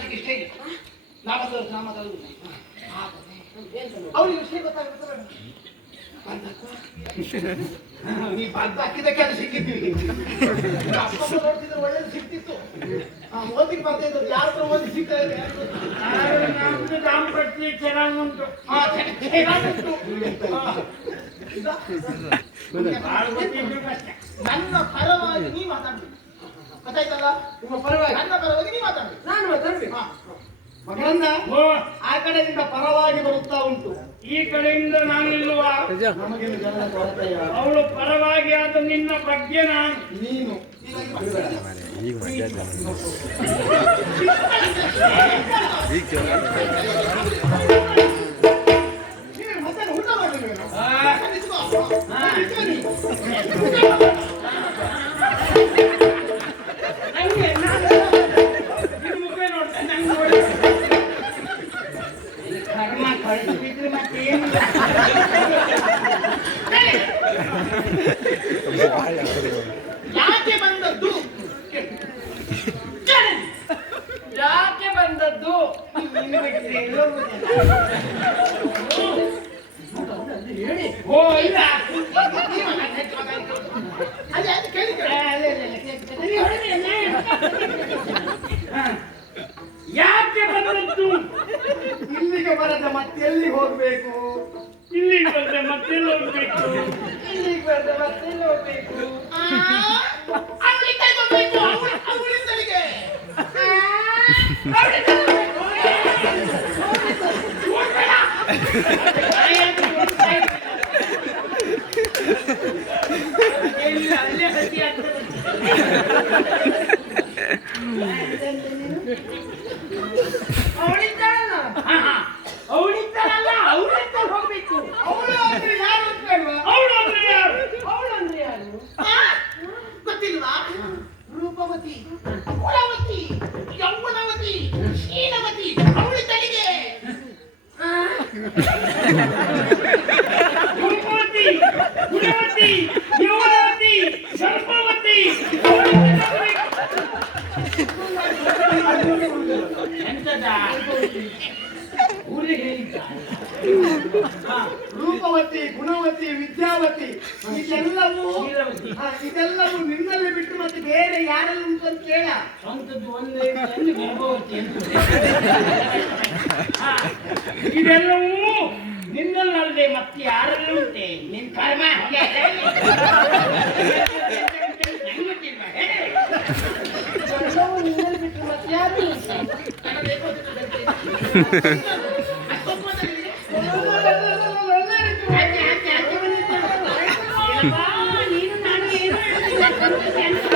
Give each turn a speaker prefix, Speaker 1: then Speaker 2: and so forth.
Speaker 1: ಮಾತಾಡ್ಲಿಕ್ಕೆ ಇಷ್ಟ ಇಲ್ಲ.
Speaker 2: ನೋಡಿ?
Speaker 1: ಅವ್ರಿಗೆ ವಿಷಯ ಗೊತ್ತಾಗುತ್ತೆ ನೀ ಬಂದ ಹಾಕಿದಕ್ಕೆ ಅದು ಸಿಕ್ಕಿದ್ದೀವಿ ನೋಡ್ತಿದ್ರೆ ಒಳ್ಳೇದು ಸಿಕ್ತಿತ್ತು. ಆ, ಓದಿಗೆ ಬರ್ತಾ ಇದ್ದದ್ದು ಯಾರ ಹತ್ರ ಓದಿ ಸಿಗ್ತಾ ಇದೆ? ಯಾರಿಗ್
Speaker 3: ಚೆನ್ನಾಗಿ ಉಂಟು
Speaker 1: ನನ್ನ ಪರವಾಗಿ ನೀ ಮಾತಾಡ್ಬೇಕು. ಗೊತ್ತಾಯ್ತಲ್ಲ?
Speaker 2: ನಿಮ್ಮ ಪರವಾಗಿ.
Speaker 1: ನನ್ನ ಪರವಾಗಿ ನೀ ಮಾತಾಡ್ಬೇಕು
Speaker 2: ನಾನು ಮಾತಾಡ್ಬೇಕು.
Speaker 1: ಹಾ. ಮಗಳನ್ನ
Speaker 3: ಓ
Speaker 1: ಆ ಕಡೆಯಿಂದ ಪರವಾಗಿ ಬರುತ್ತಾ ಉಂಟು.
Speaker 3: ಈ ಕಡೆಯಿಂದ
Speaker 1: ನಾನು ಜನರ ಕೊರತೆಯ
Speaker 3: ಅವಳು ಪರವಾಗಿ ಆದ ನಿನ್ನ ಬಗ್ಗೆ ನಾನು.
Speaker 1: ನೀನು.
Speaker 4: ಈಗ
Speaker 3: ಕರ್ಮ ಮತ್ತೆ ಏನು
Speaker 1: ಯಾಕೆ ಬಂದದ್ದು?
Speaker 2: ಯಾಕೆ ಬಂದದ್ದು? ಹೇಳಿ
Speaker 3: ಓ ಇಲ್ಲ.
Speaker 1: ಹೋಗ್ಬೇಕು
Speaker 3: ಇಲ್ಲಿಗೆ ಬಂದ್ರೆ ಮತ್ತೆ ಹೋಗ್ಬೇಕು
Speaker 2: ಇಲ್ಲಿಗೆ ಬಂದ ಮತ್ತೆ ಎಲ್ಲಿ ಹೋಗ್ಬೇಕು
Speaker 1: ಆ, ಅವಳಿಂದ ಬರ್ಬೇಕು ಅವಳು ಅವಳಿಂದಲಿಗೆ
Speaker 3: ಇಲ್ಲ, ಅಲ್ಲೇ ಹಸಿ ಆಗ್ತದೆ.
Speaker 1: ರೂಪವತಿ ಕುಲವತಿ ಯೌವನವತಿ ಶೀಲವತಿ ಅವಳಿಂದಲಿಗೆ
Speaker 3: ರೂಪವತಿ ಗುಣವತಿ ಯೌವನವತಿ ಸರ್ಪವತಿ ಅವಳಿಂದ ಹೋಗ್ಬೇಕು. ಎಂತದ ಊರಿಗೆ ಹೇಳಿದ್ದ
Speaker 1: ಗುಣವತಿ ವಿದ್ಯಾವತಿ ಇದೆಲ್ಲವೂ. ಇದೆಲ್ಲವೂ ನಿನ್ನಲ್ಲಿ ಬಿಟ್ಟು ಮತ್ತೆ ಬೇರೆ ಯಾರಲ್ಲಿ ಉಂಟು ಅಂತ ಕೇಳ
Speaker 3: ಸ್ವಂತದ್ದು ಒಂದೇ ಗರ್ಭವತಿ ಅಂತ ಹಾ, ಇದೆಲ್ಲವೂ ನಿನ್ನಲ್ಲದೆ ಮತ್ತೆ ಯಾರಲ್ಲಿ ಉಂಟೆ ನಿನ್ ಕರ್ಮ ಹಂಗೆ ನಂಗೆ ಗೊತ್ತಿಲ್ವಾ? ಹೇಳಿ.
Speaker 2: ಎಲ್ಲವೂ ನಿನ್ನಲ್ಲಿ ಬಿಟ್ಟು ಮತ್ತೆ ಯಾರು
Speaker 1: ನನಗೆ ಗೊತ್ತಿಲ್ಲ. 好你一个
Speaker 3: 男的一个人这